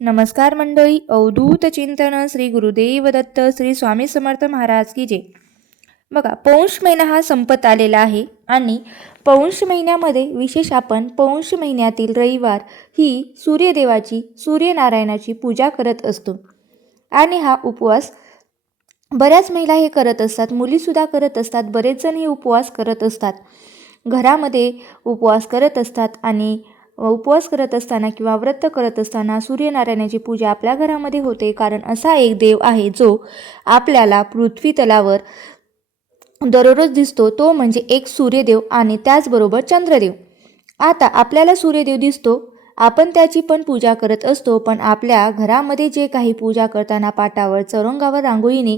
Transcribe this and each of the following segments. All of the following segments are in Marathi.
नमस्कार मंडळी अवधूत चिंतन श्री गुरुदेव दत्त श्री स्वामी समर्थ महाराज की जय. बघा पौष महिना हा संपत आलेला आहे आणि पौष महिन्यामध्ये विशेष आपण पौष महिन्यातील रविवार ही सूर्यदेवाची सूर्यनारायणाची पूजा करत असतो. आणि हा उपवास बऱ्याच महिला हे करत असतात मुलीसुद्धा करत असतात बरेच जण हे उपवास करत असतात. घरामध्ये उपवास करत असतात आणि उपवास करत असताना किंवा व्रत करत असताना सूर्यनारायणाची पूजा आपल्या घरामध्ये होते. कारण असा एक देव आहे जो आपल्याला पृथ्वी तलावर दररोज दिसतो. तो म्हणजे एक सूर्यदेव आणि त्याचबरोबर चंद्रदेव. आता आपल्याला सूर्यदेव दिसतो. आपण त्याची पण पूजा करत असतो. पण आपल्या घरामध्ये जे काही पूजा करताना पाटावर चौरंगावर रांगोळीने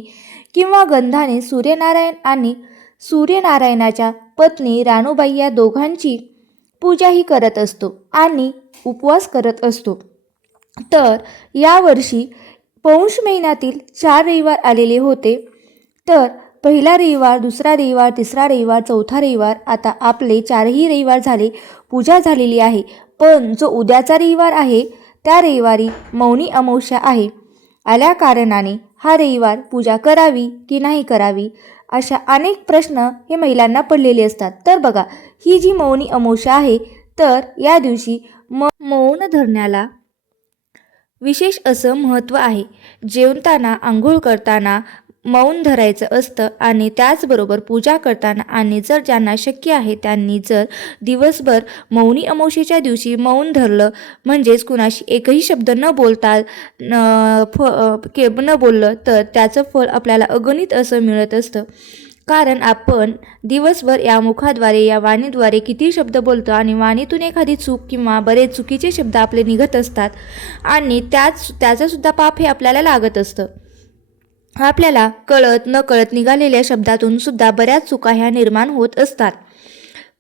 किंवा गंधाने सूर्यनारायण आणि सूर्यनारायणाच्या पत्नी राणूबाई या दोघांची पूजाही करत असतो आणि उपवास करत असतो. तर यावर्षी पौष महिन्यातील चार रविवार आलेले होते. तर पहिला रविवार दुसरा रविवार तिसरा रविवार चौथा रविवार आता आपले चारही रविवार झाले पूजा झालेली आहे. पण जो उद्याचा रविवार आहे त्या रविवारी मौनी अमावस्या आहे. आल्या कारणाने हा रविवार पूजा करावी की नाही करावी? अशा अनेक प्रश्न हे महिलांना पडलेले असतात. तर बघा ही जी मौनी अमावस्या आहे तर या दिवशी म मौन धरण्याला विशेष असं महत्त्व आहे. जेवताना आंघोळ करताना मौन धरायचं असतं आणि त्याचबरोबर पूजा करताना आणि जर ज्यांना शक्य आहे त्यांनी जर दिवसभर मौनी अमावस्येच्या दिवशी मौन धरलं म्हणजेच कुणाशी एकही शब्द न बोलता न फ के न बोललं तर त्याचं फळ आपल्याला अगणित असं मिळत असतं. कारण आपण दिवसभर या मुखाद्वारे या वाणीद्वारे किती शब्द बोलतो आणि वाणीतून एखादी चूक किंवा बरेच चुकीचे शब्द आपले निघत असतात आणि त्याच त्याचंसुद्धा पाप हे आपल्याला लागत असतं. आपल्याला कळत नकळत निघालेल्या शब्दातून सुद्धा बऱ्याच चुका ह्या निर्माण होत असतात.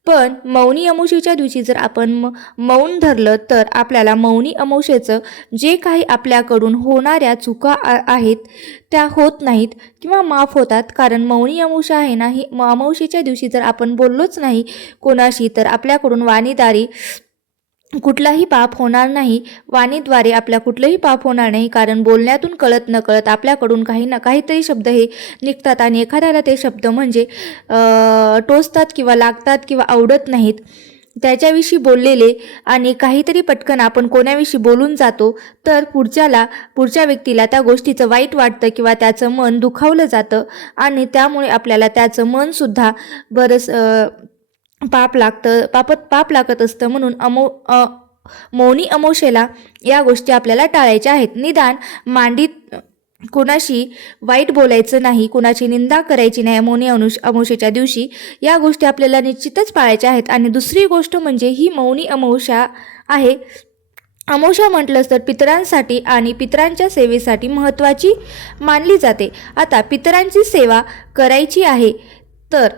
पण मौनी अमावस्येच्या दिवशी जर आपण म मौन धरलं तर आपल्याला मौनी अमावस्येचं जे काही आपल्याकडून होणाऱ्या चुका आ आहेत त्या होत नाहीत किंवा माफ होतात. कारण मौनी अमावस्या आहे ना ही म दिवशी जर आपण बोललोच नाही कोणाशी तर आपल्याकडून वाणीदारी कुठलाही पाप होणार नाही. वाणीद्वारे आपल्या कुठलंही पाप होणार नाही. कारण बोलण्यातून कळत नकळत आपल्याकडून काही ना काहीतरी शब्द हे निघतात आणि एखाद्याला ते शब्द म्हणजे टोचतात किंवा लागतात किंवा आवडत नाहीत. त्याच्याविषयी बोललेले आणि काहीतरी पटकन आपण कोणाविषयी बोलून जातो तर पुढच्याला पुढच्या व्यक्तीला त्या गोष्टीचं वाईट वाटतं किंवा त्याचं मन दुखावलं जातं आणि त्यामुळे आपल्याला त्याचं मनसुद्धा बरंच पाप लागतं पापत पाप लागत असतं म्हणून अमो अ मौनी अमोशेला या गोष्टी आपल्याला टाळायच्या आहेत. निदान मांडीत कुणाशी वाईट बोलायचं नाही कुणाची निंदा करायची नाही मौनी अनुष अमोशेच्या दिवशी या गोष्टी आपल्याला निश्चितच पाळायच्या आहेत. आणि दुसरी गोष्ट म्हणजे ही मौनी अमोशा आहे. अमावस्या म्हटलंच तर पितरांसाठी आणि पितरांच्या सेवेसाठी महत्त्वाची मानली जाते. आता पितरांची सेवा करायची आहे तर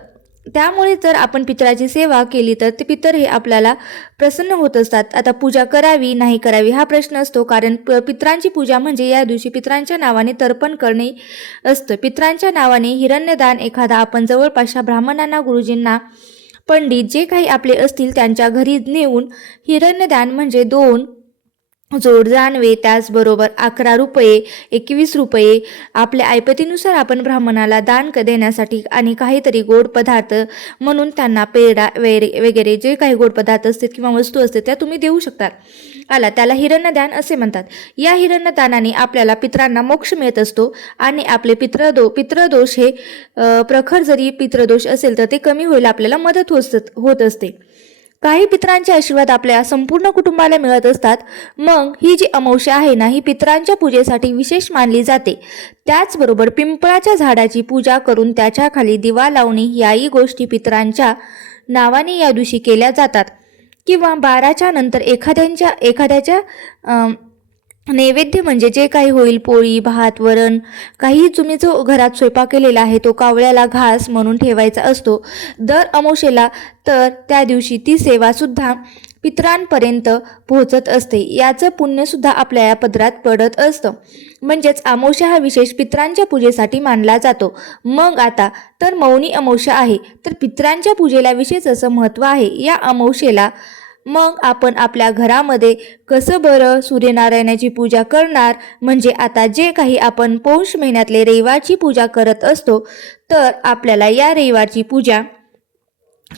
त्यामुळे जर आपण पितराची सेवा केली तर ते पितर हे आपल्याला प्रसन्न होत असतात. आता पूजा करावी नाही करावी हा प्रश्न असतो. कारण प पितरांची पूजा म्हणजे या दिवशी पितरांच्या नावाने तर्पण करणे असतं. पितरांच्या नावाने हिरण्यदान एखादा आपण जवळपासच्या ब्राह्मणांना गुरुजींना पंडित जे काही आपले असतील त्यांच्या घरी नेऊन हिरण्यदान म्हणजे दोन जोड जानवे त्याचबरोबर अकरा रुपये एकवीस रुपये आपल्या ऐपतीनुसार आपण ब्राह्मणाला दान क देण्यासाठी आणि काहीतरी गोड पदार्थ म्हणून त्यांना पेढा वगैरे वगैरे जे काही गोड पदार्थ असतात किंवा वस्तू असतात त्या तुम्ही देऊ शकतात आला त्याला हिरण्यदान असे म्हणतात. या हिरण्यदानाने आपल्याला पित्रांना मोक्ष मिळत असतो आणि आपले पित्रदो पित्रदोष हे प्रखर जरी पित्रदोष असेल तर ते कमी होईल आपल्याला मदत होत होत असते. काही पितरांचे आशीर्वाद आपल्या संपूर्ण कुटुंबाला मिळत असतात. मग ही जी अमावस्या आहे ना ही पितरांच्या पूजेसाठी विशेष मानली जाते. त्याचबरोबर पिंपळाच्या झाडाची पूजा करून त्याच्याखाली दिवा लावणे याही गोष्टी पितरांच्या नावाने या दिवशी केल्या जातात. किंवा बाराच्या नंतर एखाद्यांच्या एखाद्याच्या नैवेद्य म्हणजे जे काही होईल पोळी भात वरण काही तुम्ही जो घरात स्वयंपाक केलेला आहे तो कावळ्याला घास म्हणून ठेवायचा असतो. दर अमोशेला तर त्या दिवशी ती सेवासुद्धा पितरांपर्यंत पोहोचत असते. याचं पुण्यसुद्धा आपल्या या पदरात पडत असतं. म्हणजेच अमोशा हा विशेष पितरांच्या पूजेसाठी मानला जातो. मग आता तर मौनी अमोशा आहे. तर पितरांच्या पूजेला विशेष असं महत्त्व आहे. या अमोशेला मग आपण आपल्या घरामध्ये कसं बरं सूर्यनारायणाची पूजा करणार? म्हणजे आता जे काही आपण पौष महिन्यातले रविवारची पूजा करत असतो तर आपल्याला या रविवारची पूजा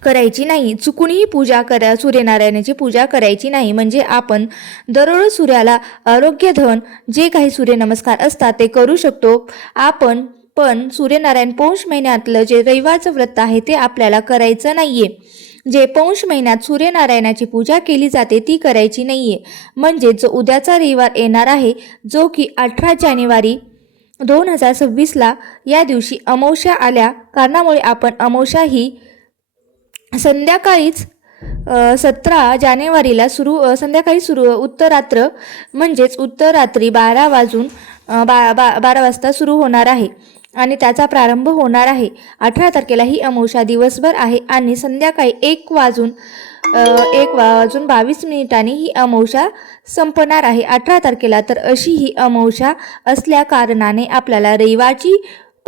करायची नाही. चुकूनही पूजा करा सूर्यनारायणाची पूजा करायची नाही. म्हणजे आपण दररोज सूर्याला आरोग्य धन जे काही सूर्यनमस्कार असतात ते करू शकतो. आपण पण सूर्यनारायण पौष महिन्यातलं जे रविवारचं व्रत आहे ते आपल्याला करायचं नाही आहे जे पौष महिन्यात सूर्यनारायणाची पूजा केली जाते ती करायची नाहीये. म्हणजे जो उद्याचा रविवार येणार आहे जो की अठरा जानेवारी दोन हजार सव्वीसला या दिवशी अमावस्या आल्या. कारणामुळे आपण अमावस्या ही संध्याकाळीच सतरा जानेवारीला सुरू संध्याकाळी सुरू उत्तरात्र म्हणजेच उत्तररात्री बारा वाजून बा बा बारा वाजता सुरू होणार आहे. आणि त्याचा प्रारंभ होणार आहे. अठरा तारखेला ही अमावस्या दिवसभर आहे आणि संध्याकाळी एक वाजून एक वाजून बावीस मिनिटांनी ही अमावस्या संपणार आहे. अठरा तारखेला तर अशी ही अमावस्या असल्या कारणाने आपल्याला रविवारची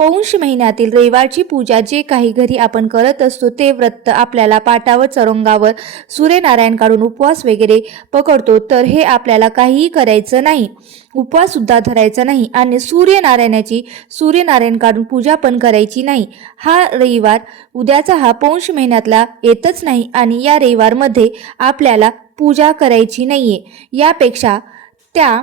पौंश महिन्यातील रविवारची पूजा जे काही घरी आपण करत असतो ते व्रत आपल्याला पाटावर चरंगावर सूर्यनारायण काढून उपवास वगैरे पकडतो तर हे आपल्याला काहीही करायचं नाही. उपवाससुद्धा धरायचा नाही आणि सूर्यनारायणाची सूर्यनारायण काढून पूजा पण करायची नाही. हा रविवार उद्याचा हा पौंश महिन्यातला येतच नाही आणि या रविवारमध्ये आपल्याला पूजा करायची नाही आहे यापेक्षा त्या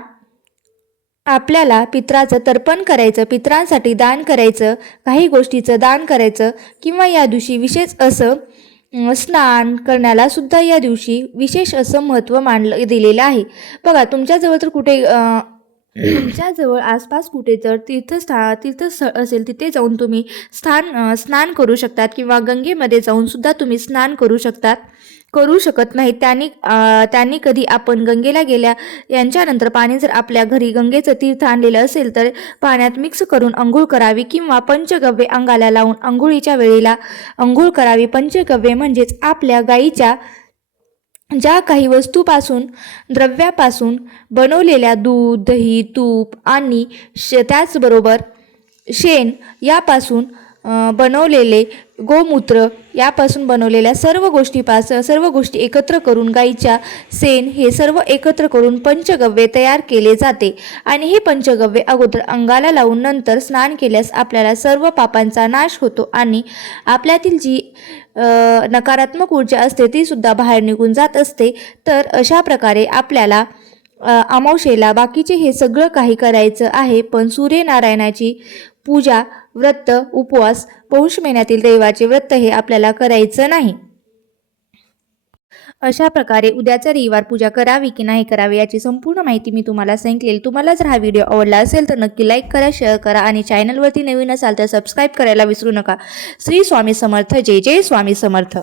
आपल्याला पित्राचं तर्पण करायचं पित्रांसाठी दान करायचं काही गोष्टीचं दान करायचं किंवा या दिवशी विशेष असं स्नान करण्याला सुद्धा या दिवशी विशेष असं महत्त्व मानलं दिलेलं आहे. बघा तुमच्याजवळ तर कुठे तुमच्याजवळ आसपास कुठे जर तीर्थस्थळ तीर्थस्थळ असेल तिथे जाऊन तुम्ही स्थान स्नान करू शकतात किंवा गंगेमध्ये जाऊन सुद्धा तुम्ही स्नान करू शकतात. करू शकत नाही त्यांनी त्यांनी कधी आपण गंगेला गेल्या यांच्यानंतर पाणी जर आपल्या घरी गंगेचं तीर्थ आणलेलं असेल तर पाण्यात मिक्स करून अंघोळ करावी किंवा पंचगव्य अंगाला लावून अंघोळीच्या वेळेला अंघोळ करावी. पंचगव्य म्हणजेच आपल्या गाईच्या ज्या काही वस्तूपासून द्रव्यापासून बनवलेल्या दूध दही तूप आणि श त्याचबरोबर शेण यापासून बनवलेले गोमूत्र यापासून बनवलेल्या सर्व गोष्टीपास सर्व गोष्टी एकत्र करून गाईच्या सेन हे सर्व एकत्र करून पंचगव्य तयार केले जाते. आणि हे पंचगव्य अगोदर अंगाला लावून नंतर स्नान केल्यास आपल्याला सर्व पापांचा नाश होतो आणि आपल्यातील जी नकारात्मक ऊर्जा असते ती सुद्धा बाहेर निघून जात असते. तर अशा प्रकारे आपल्याला अमावशेला बाकीचे हे सगळं काही करायचं आहे पण सूर्यनारायणाची पूजा व्रत उपवास पौष महिन्यातील देवाचे व्रत हे आपल्याला करायचं नाही. अशा प्रकारे उद्याचा रविवार पूजा करावी की नाही करावी याची संपूर्ण माहिती मी तुम्हाला सांगितलेली. तुम्हाला जर हा व्हिडिओ आवडला असेल तर नक्की लाईक करा शेअर करा आणि चॅनलवरती नवीन असाल तर सबस्क्राईब करायला विसरू नका. श्री स्वामी समर्थ. जय जय स्वामी समर्थ.